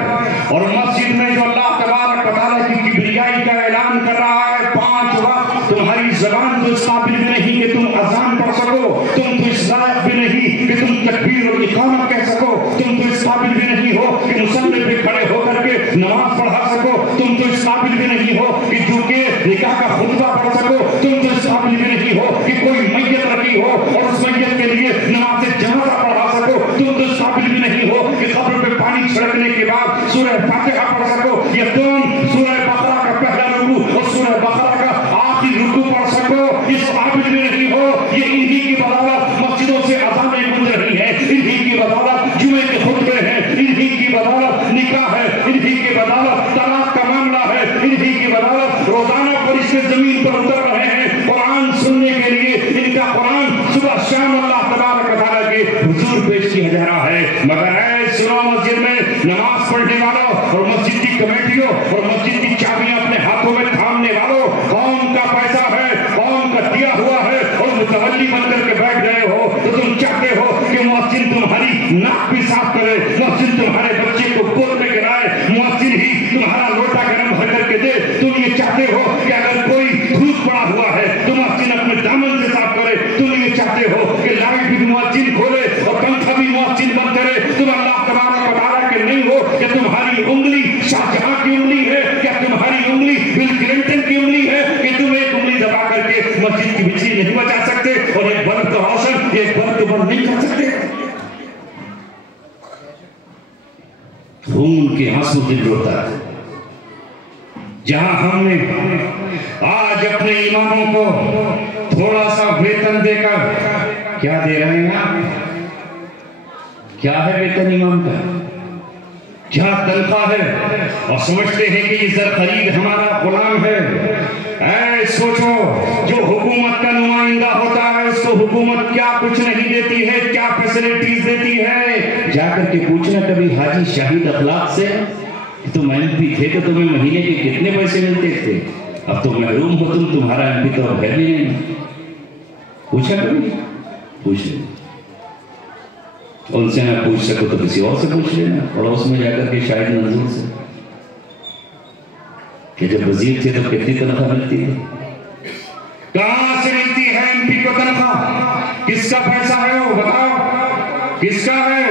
اور مسجد میں جو اللہ تبارک و تعالیٰ کی کبریائی کا اعلان کر رہا ہے، 5 وقت تمہاری زبان تو اس قابل بھی نہیں کہ تم اذان پڑھ سکو، تم تو اس لائق بھی نہیں کہ تم تکبیر اور اقامت کہہ سکو، تم تو اس قابل بھی نہیں ہو کہ مصلی پہ کھڑے ہو کر کے نماز پڑھا سکو، تم تو اس قابل بھی نہیں ہو کہ جو کہ نکاح کا خطبہ پڑھ سکو، تم تو اس قابل بھی نہیں ہو کہ کوئی میت رکھی ہو اور اس میت کے لیے نماز جنازہ پڑھا سکو، تم تو اس قابل بھی نہیں ہو کہ قبر پہ پانی چھڑکنے کے بعد سورہ فاتحہ پڑھ سکو، یا تم سورہ بقرہ کا پہلا رکوع اور سورہ بقرہ کا آخری رکوع پڑھ سکو، اس قابل بھی نہیں ہو یہ انہی کی بدولت مسجدوں سے اذانیں گونج رہی ہیں، انہی کی بدولت جمعے کے خطبے ہیں، انہی کی بدولت نکاح ہے، انہی کی بدولت طلاق کا معاملہ ہے، انہی کی بدولت روزانہ فرشتے زمین پر اتر رہے ہیں قرآن سننے کے لیے۔ ان کا قرآن صبح شام اللہ تبارک و تعالیٰ کے حضور پیش کیا جا رہا ہے۔ مگر اے سنو، مسجد میں نماز پڑھنے والوں اور مسجد کی کمیٹیوں اور مسجد کی چابیاں اپنے ہاتھوں میں تھامنے والوں، قوم کا پیسہ ہے، قوم کا دیا ہوا ہے اور متولی بن کر کے بیٹھ گئے ہو تو تم چاہتے ہو کہ مؤذن تمہاری ناک بھی صاف کرے، مؤذن تمہارے بچے کو گود میں گرائے، مؤذن ہی تمہارا لوٹا گرم بھر کر کے دے۔ تم یہ چاہتے ہو کہ اگر کوئی دھوپ پڑا ہوا ہے تو مؤذن اپنے دامن سے صاف کرے۔ تم یہ چاہتے ہو کہ لائٹ بھی مؤذن کھولے اور پنکھا بھی مؤذن بند کرے۔ تم اللہ تبارک و تعالیٰ کے نہیں ہو کہ تمہاری انگلی شاہجہاں کی انگلی ہے، کیا تمہاری انگلی بل کلنٹن کی انگلی ہے کہ تم ایک انگلی دبا کر کے مسجد کی بجلی نہیں بچا سکتے اور ایک بلب کا روشن ایک بلب کو بند نہیں کر سکتے؟ خون کے آنسو دل روتا ہے۔ جہاں ہم نے آج اپنے اماموں کو تھوڑا سا ویتن دے کر کیا دے رہے ہیں آپ؟ کیا ہے ویتن امام کا؟ کیا تنخواہ ہے؟ اور سمجھتے ہیں کہ یہ زر خرید ہمارا غلام ہے۔ اے سوچو، جو حکومت کا نمائندہ ہوتا ہے اس کو حکومت کیا کچھ نہیں دیتی ہے، کیا فیسلٹیز دیتی ہے۔ جا کر کے پوچھنا کبھی حاجی شاہد اخلاق سے، تم ایم پی تھے تو تمہیں مہینے کے کتنے پیسے ملتے تھے؟ اب تو محروم ہو تم، تمہارا ایم پی تو اب ہے بھی نہیں۔ پوچھا کبھی؟ پوچھ لیں، ان سے نہ پوچھ سکو تو کسی اور سے پوچھ لینا، پڑوس میں جا کر کے شاہد منظور سے کہ جب وزیر تھے تو کتنی تنخواہ ملتی ہے؟ کہاں سے ملتی ہے ایم پی کو تنخواہ؟ کس کا پیسہ ہے وہ بتاؤ؟ کس کا ہے؟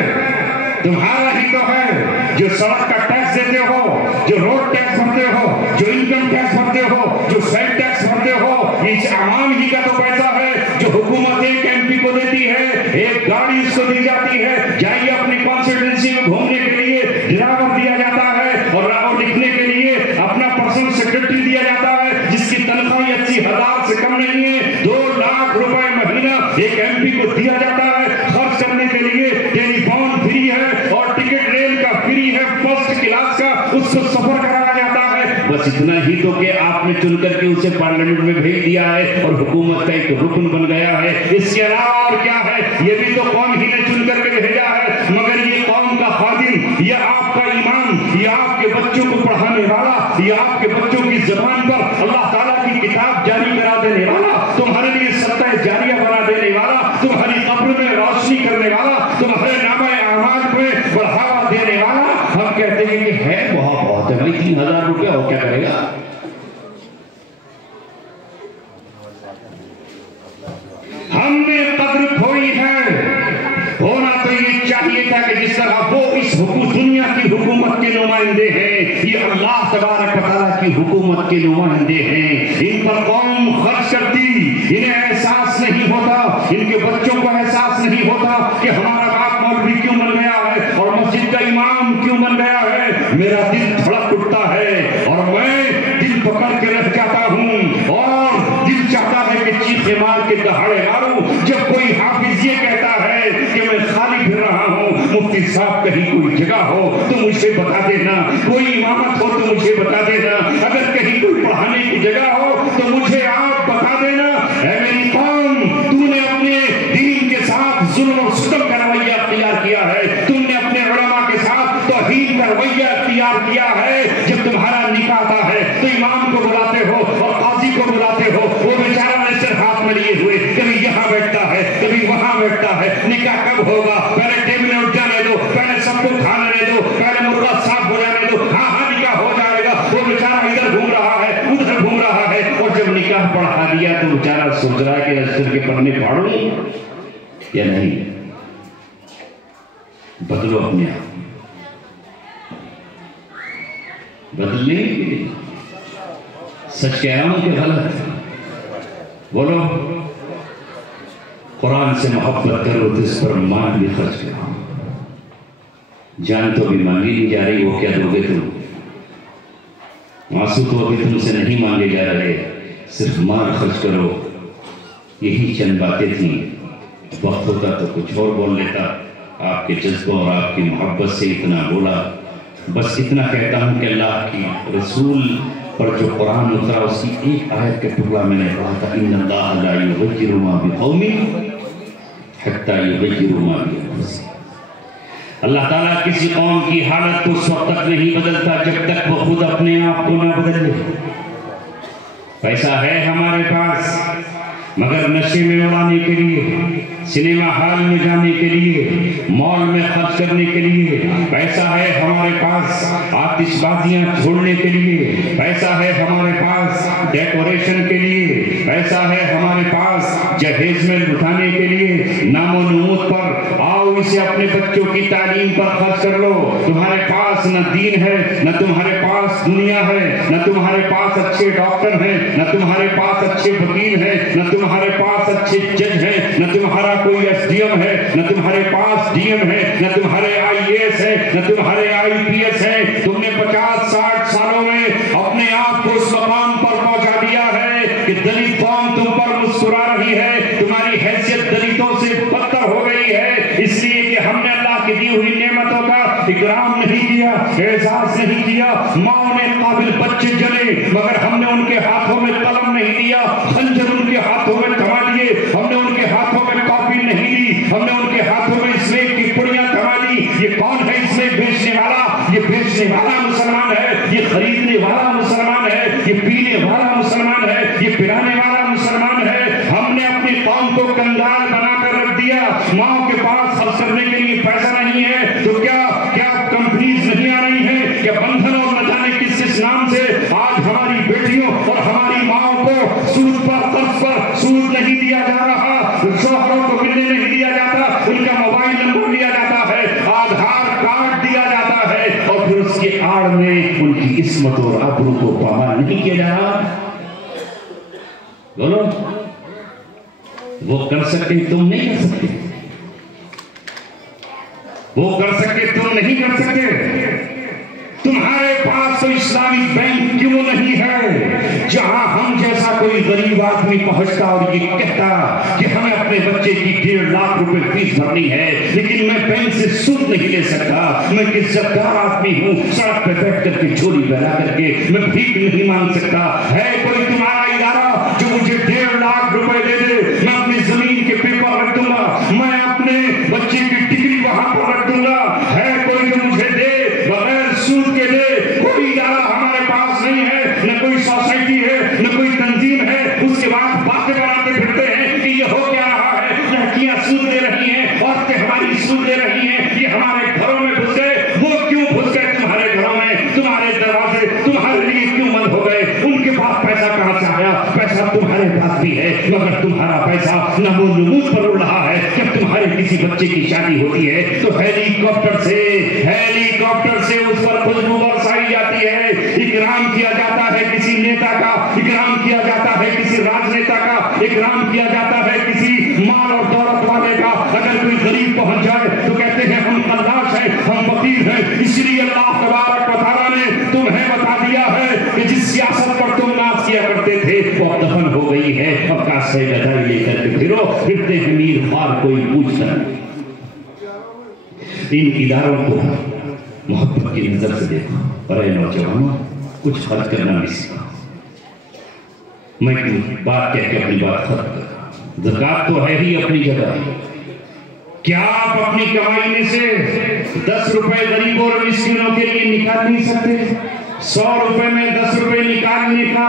تمہارا ہی تو ہے، جو سڑک کا ٹیکس دیتے ہو، جو روڈ ٹیکس بھرتے ہو، جو انکم ٹیکس بھرتے ہو، جو سیل ٹیکس بھرتے ہو، یہ عوام ہی کا تو پیسہ ہے جو حکومت ایک ایم پی کو دیتی ہے۔ ایک گاڑی اس کو دی جاتی ہے، جائیے اپنی کانسٹیٹوئنسی میں گھومنے کے لیے ڈرائیور دیا جاتا ہے اور لکھنے کے لیے اپنا پرسنل سیکرٹری دیا جاتا ہے جس کی تنخواہ 80,000 سے کم نہیں ہے۔ 2 لاکھ روپے مہینہ ایک ایم پی کو دیا جاتا ہے خرچ کرنے کے لیے۔ ٹیلی فون فری ہے اور ٹکٹ ریل کا فری ہے، فرسٹ کلاس کا، اس کو سفر کرایا جاتا ہے۔ بس اتنا ہی تو کہ آپ نے چن کر کے اسے پارلیمنٹ میں بھیج دیا ہے اور حکومت کا ایک رکن بن گیا ہے۔ اس کے علاوہ اور کیا ہے؟ یہ بھی تو قوم ہی نے چن کر کے بھیجا ہے، مگر یہ قوم کا خادم، یہ آپ کا امام، یہ آپ کے بچوں کو پڑھانے والا، یہ آپ کے بچوں کی زبان پر اللہ تعالیٰ کی کتاب جاری کرا دینے والا، تمہارے لیے سطح جاریہ بنا دینے والا، تمہاری قبر میں روشنی کرنے والا، تمہارے نامہ اعمال میں بڑھاوا دینے والا۔ ہم کہتے ہیں کہ ہے بہت ہے بھائی، 3,000 روپیہ ہو کیا کرے گا؟ ہم نے قدر کھوئی ہے۔ ہونا تو یہ چاہیے تھا کہ جس طرح وہ اس دنیا کی حکومت کے نمائندے ہیں، یہ اللہ تبارک و تعالیٰ کی حکومت کے نمائندے ہیں۔ ان پر قوم خرچ کرتی، انہیں احساس نہیں ہوتا، ان کے بچوں کو احساس نہیں ہوتا کہ ہمارا باپ مولوی کیوں بن گیا ہے اور مسجد کا امام کیوں بن گیا ہے۔ میرا دل دھڑک اٹھتا ہے اور میں دل پکڑ کے رہ جاتا ہوں اور دل چاہتا ہے کہ چیخے مار کے دہاڑے ماروں جب کوئی حافظ یہ کہتا ہے کہ میں خالی پھر رہا ہوں۔ مفتی صاحب کہیں کوئی جگہ ہو تو مجھے بتا دینا، کوئی امامت ہو تو مجھے بتا دینا، اگر کہیں کوئی پڑھانے کی جگہ ہو تو مجھے آپ بتا دینا۔ اے میری قوم، تو نے اپنے دین کے ساتھ ظلم و ستم کا رویہ اختیار کیا ہے، تم نے اپنے علماء کے ساتھ توہین کا رویہ اختیار کیا ہے۔ جب تمہارا نکاح آتا ہے تو امام کو بلاتے ہو اور قاضی کو بلاتے ہو، وہ بیچارہ نے سر ہاتھ میں لیے ہوئے کبھی یہاں بیٹھتا ہے کبھی وہاں بیٹھتا ہے۔ نکاح کب ہوگا؟ پہلے ٹیبل اٹھ جانے دو، پہلے سب کو کھانے دو، پہلے مرغا صاف ہو جانے دو، ہاں ہاں نکاح ہو جائے گا۔ وہ بیچارہ ادھر گھوم رہا ہے ادھر گھوم رہا ہے، اور جب نکاح پڑھا دیا تو بیچارہ سوچ رہا ہے کہ اشتر کے پڑھنے پڑھوں یا نہیں۔ بدلو اپنے آپ، بدلنے کے لیے سچ کہہ رہا ہوں کہ غلط ہے؟ بولو، قرآن سے محبت کرو تو اس پر مال بھی خرچ کرو۔ جان تو بھی مانگی نہیں جا رہی، وہ کیا دو گے تم؟ آنسو تو ابھی تم سے نہیں مانگے جا رہے، صرف مال خرچ کرو یہی چند باتیں تھیں. وقت ہوتا تو کچھ اور بول لیتا. آپ کے جذبہ اور آپ کی محبت سے اتنا بولا. بس اتنا کہتا ہوں کہ اللہ کی رسول پر جو قرآن اترا اس کی ایک آیت کا ٹکڑا میں نے پڑھا تھا. ان اللہ لا یغیر ما بقوم حتی یغیر ما بانفسہم. اللہ تعالیٰ کسی قوم کی حالت کو اس وقت تک نہیں بدلتا جب تک وہ خود اپنے آپ کو نہ بدل لے. پیسہ ہے ہمارے پاس مگر نشے میں اڑانے کے لیے، سنیما ہال میں جانے کے لیے، مال میں خرچ کرنے کے لیے. پیسہ ہے ہمارے پاس آتش بازیاں چھوڑنے کے لیے. پیسہ ہے ہمارے پاس ڈیکوریشن کے لیے. پیسہ ہے ہمارے پاس جہیز میں لٹانے کے لیے. نام و نمود پر آؤ اسے اپنے بچوں کی تعلیم پر خرچ کر لو. تمہارے پاس نہ دین ہے، نہ تمہارے پاس دنیا ہے، نہ تمہارے پاس اچھے ڈاکٹر ہیں، نہ تمہارے پاس اچھے وکیل ہیں، نہ تمہارے پاس اچھے جج ہیں، نہ تمہارا کوئی ایس ڈی ایم ہے، نہ تمہارے پاس ڈی ایم ہے، نہ تمہارے آئی اے ایس ہے، نہ تمہارے آئی پی ایس ہے. تم نے 50-60 سالوں میں اپنے آپ کو اس مقام پر پہنچا دیا ہے کہ دلت قوم تم پر مسکرا رہی ہے. تمہاری حیثیت دلتوں سے بدتر ہو گئی ہے اس لیے کہ ہم نے اللہ کی دی ہوئی نعمتوں کا اکرام نہیں کیا، اعزاز نہیں کیا. ماں نے قابل بچے جنے مگر ہم نے ان کے ہاتھوں میں قلم نہیں دیا، خنجر ان کے ہاتھوں میں تھما دیے. ہم نے ان کے ہاتھوں میں کاپی نہیں دی، ہم نے ان کے ہاتھوں میں اسلیٹ کی پڑیاں تھما دی. یہ کون ہے اسلیٹ بیچنے والا؟ یہ بیچنے والا مسلمان ہے، یہ خریدنے والا مسلمان ہے، یہ پینے والا مسلمان ہے، یہ پلانے والا مسلمان ہے. ہم نے اپنی قوم کو کنگال بنا کر رکھ دیا. ماں کے پاس خرچ کرنے کے لیے پیسہ نہیں ہے تو کیا کمپنیز نہیں آ رہی ہیں؟ کیا بندھن اور نہ جانے کس نام سے آج ہماری بیٹیوں اور ہماری ماں کو سود پر قرض پر سود نہیں دیا جا رہا، شوہروں کو ملنے نہیں دیا جاتا، ان کا موبائل نمبر لیا جاتا ہے، آدھار کارڈ دیا جاتا ہے اور پھر اس کے آڑ میں ان کی عصمت اور آبرو کو پامال نہیں کیا جا رہا. بولو وہ کر سکتے تم نہیں کر سکتے، وہ کر سکتے تم نہیں کر سکتے. تمہارے پاس تو اسلامی بینک کیوں نہیں ہے جہاں ہم جیسا کوئی غریب آدمی پہنچتا اور یہ کہتا کہ ہمیں اپنے بچے کی 1.5 لاکھ روپے فیس بھرنی ہے لیکن میں بینک سے سود نہیں لے سکتا، میں عزت دار آدمی ہوں، سڑک پہ بیٹھ کر کے جھولی بنا کر کے میں بھیک نہیں مانگ سکتا. ہے کوئی تمہارا ادارہ جو مجھے 1.5 لاکھ روپے دے دے؟ میں اپنی زمین کے پیپر رکھ دوں گا، میں اپنے بچے کی ڈگری وہاں پر رکھ دوں گا. ہے کوئی جو مجھے دے بغیر سود کے دے؟ کوئی ادارہ ہمارے پاس نہیں ہے، نہ کوئی سوسائٹی ہے، نہ کوئی تنظیم ہے. اس کے بعد باتیں بناتے پھرتے ہیں کہ یہ ہو کیا رہا ہے، لڑکیاں سود لے رہی ہیں، عورتیں ہماری سود لے رہی ہیں، یہ ہمارے گھروں میں گھس گئے. وہ کیوں گھس گئے تمہارے گھروں میں؟ تمہارے دروازے تمہارے لیے کیوں بند ہو گئے؟ ان کے پاس پیسہ کہاں سے آیا؟ پیسہ تمہارے پاس بھی ہے مگر تمہارا پیسہ نمو نمود پر اڑ رہا ہے. جب تمہارے کسی بچے کی شادی ہوتی ہے تو ہیلی کاپٹر سے اس پر خوشبو برسائی جاتی ہے، اکرام کیا جاتا ہے کسی نیتا کا، اکرام کیا جاتا ہے کسی راج نیتا کا، اکرام کیا جاتا ہے کسی مال اور دولت والے کا. اگر کوئی غریب پہنچ جائے تو کہتے ہیں ہم قلاش ہیں، ہم فقیر ہیں. اس لیے اللہ تبارک و تعالیٰ نے تمہیں بتا دیا ہے کہ جس سیاست پر تم ناز کیا کرتے تھے وہ دفن ہو گئی ہے. اب کاش سے گدائی لے کر کے پھرتے ہیں میر خوار کوئی پوچھتا نہیں. ان اداروں کو محبت کی نظر سے دیکھو. اور اے نوجوانوں کچھ فرق کرنا بھی سیکھو. میں بات کہہ کے اپنی بات ختم کرتا. زکوٰۃ تو ہے ہی اپنی جگہ. کیا آپ اپنی کمائی میں سے 10 روپے غریبوں اور مسکینوں کے لیے نکال نہیں سکتے؟ 100 روپے میں 10 روپے نکالنے کا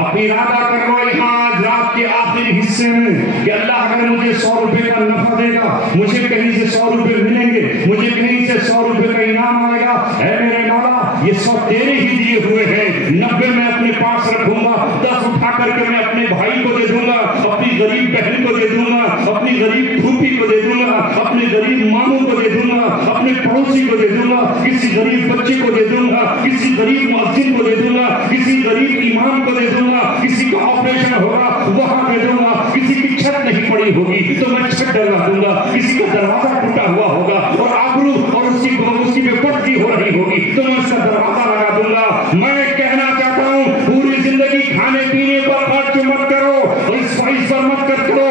اب ارادہ کر لو یہاں آج رات کے آخری حصے میں کہ اللہ اگر مجھے 100 روپے کا نفع دے گا، مجھے کہیں سے 100 روپے ملیں گے، مجھے کہیں سے 100 روپے کا انعام آئے گا. اے میرے مولا یہ 100 تیرے ہی دیے ہوئے ہیں، 90 میں اپنے پاس رکھوں گا، 10 اٹھا کر کے میں اپنے بھائی کو دے دوں گا، اپنی غریب بہن کو دے دوں گا، اپنی غریب پھوپھی کو دے دوں گا، اپنے غریب ماموں کو دے دوں گا، اپنے پڑوسی کو دے دوں گا، کسی غریب بچے کو دے دوں گا، کسی غریب مؤذن کو دے دوں گا، کسی غریب امام کو دے دوں گا، کسی کا آپریشن ہوگا وہاں دے دوں گا، کسی کی چھت نہیں پڑی ہوگی تو میں چھت ڈلوا دوں گا، کسی کا دروازہ ٹوٹا ہوا ہوگا اور آبرو اور اسی پہ پٹکی ہو رہی ہوگی تو میں اس کا دروازہ لگا دوں گا. میں کہنا چاہتا ہوں پوری زندگی کھانے پینے پر خرچ مت کرو، اس پر مت کرو،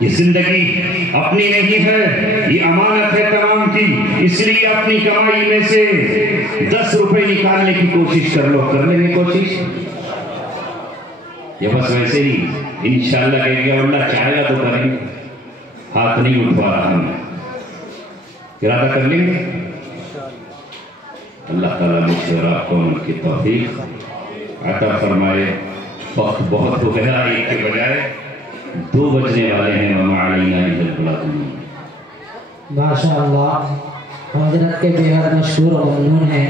یہ زندگی اپنی نہیں ہے، یہ امانت ہے تمام کی، اس لیے اپنی کمائی میں سے 10 روپے نکالنے کی کوشش کر لو، کر لیں گے کوشش؟ یا بس ویسے ہی انشاءاللہ کہیں گے اللہ چاہے گا تو کریں گے؟ ہاتھ نہیں اٹھوا رہا ہم، ارادہ کر لیں گے؟ اللہ تعالیٰ مجھ اور آپ کو ان کی توفیق عطا فرمائے۔ وقت بہت ہو گیا، ایک کے بجائے 2 بجنے والے ہیں، وَمَا عَلَيْنَا إِلَّا الْبَلَاغُ۔ ماشاءاللہ حضرت کے بے حد مشہور و ممنون ہیں۔